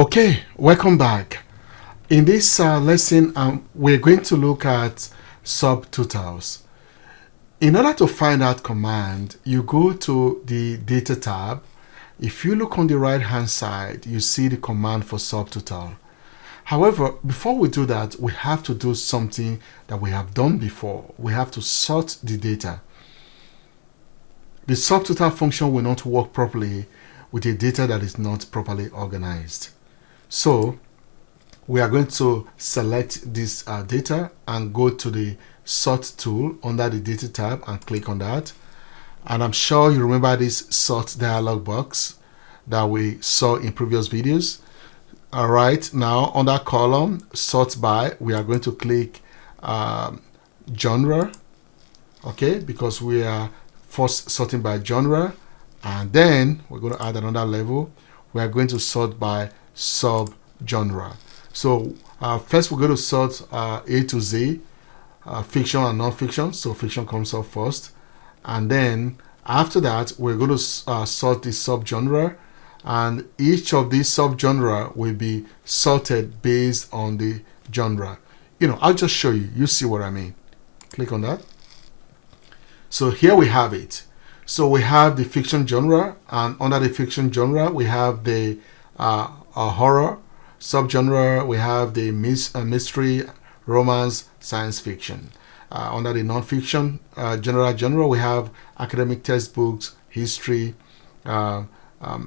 Okay, welcome back. In this lesson, we're going to look at subtotals. In order to find that command, you go to the Data tab. If you look on the right hand side, you see the command for subtotal. However, before we do that, we have to do something that we have done before. We have to sort the data. The subtotal function will not work properly with a data that is not properly organized. So we are going to select this data and go to the sort tool under the Data tab and click on that. And I'm sure you remember this sort dialog box that we saw in previous videos. All right, now under column sort by, we are going to click genre, okay, because we are first sorting by genre, and then we're going to add another level. We are going to sort by sub-genre. So first we're going to sort A to Z, fiction and non-fiction. So fiction comes up first, and then after that we're going to sort the sub-genre, and each of these sub-genre will be sorted based on the genre. I'll just show you. You see what I mean. Click on that. So here we have it. So we have the fiction genre, and under the fiction genre we have the horror subgenre. We have the mystery, romance, science fiction. Under the non-fiction genre we have academic textbooks, history,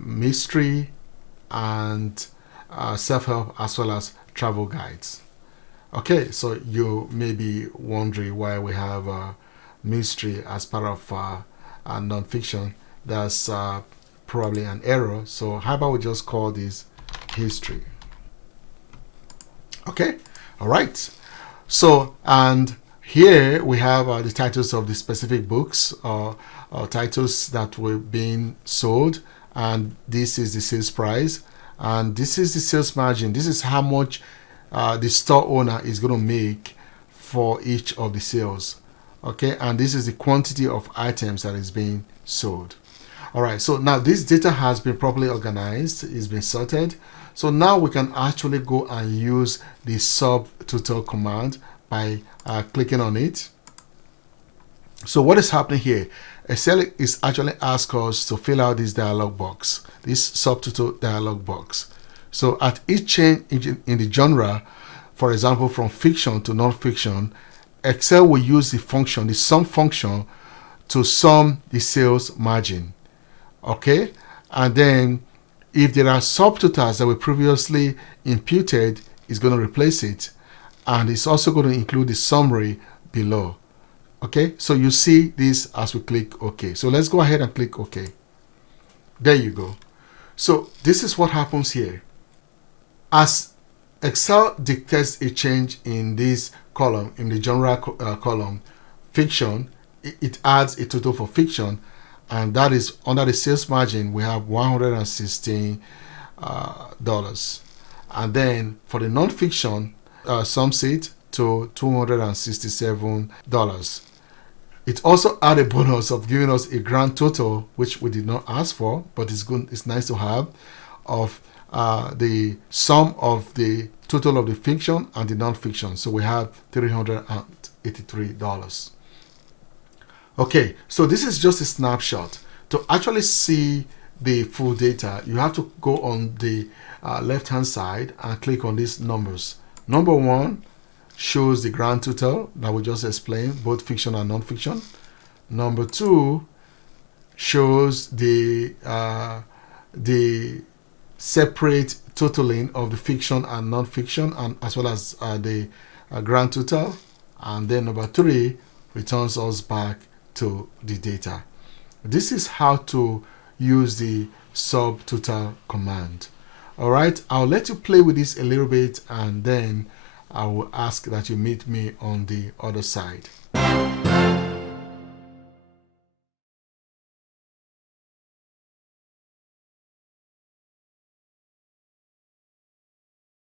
mystery, and self-help, as well as travel guides. Okay, so you may be wondering why we have mystery as part of non-fiction. That's probably an error. So how about we just call this history? Okay, all right. So, and here we have the titles of the specific books or titles that were being sold, and this is the sales price, and this is the sales margin. This is how much the store owner is going to make for each of the sales. Okay, and this is the quantity of items that is being sold. All right, so now this data has been properly organized, it's been sorted. So now we can actually go and use the subtotal command by clicking on it. So what is happening here? Excel is actually asking us to fill out this dialog box, this subtotal dialog box. So at each change in the genre, for example, from fiction to non-fiction, Excel will use the function, the sum function, to sum the sales margin. Okay, and then if there are subtotals that were previously imputed, it's going to replace it, and it's also going to include the summary below. Okay, so you see this as we click OK. So let's go ahead and click OK. There you go. So this is what happens here. As Excel dictates a change in this column, in the genre column, fiction, it adds a total for fiction, and that is under the sales margin we have $116. And then for the non-fiction, sums it to $267. It also add a bonus of giving us a grand total, which we did not ask for, but it's good. It's nice to have, of the sum of the total of the fiction and the non-fiction. So we have $383. Okay, so this is just a snapshot. To actually see the full data, you have to go on the left hand side and click on these numbers. Number 1 shows the grand total that we just explained, both fiction and non-fiction. Number 2 shows the separate totaling of the fiction and non-fiction, and as well as the grand total. And then number 3 returns us back to the data. This is how to use the subtotal command. All right, I'll let you play with this a little bit, and then I will ask that you meet me on the other side.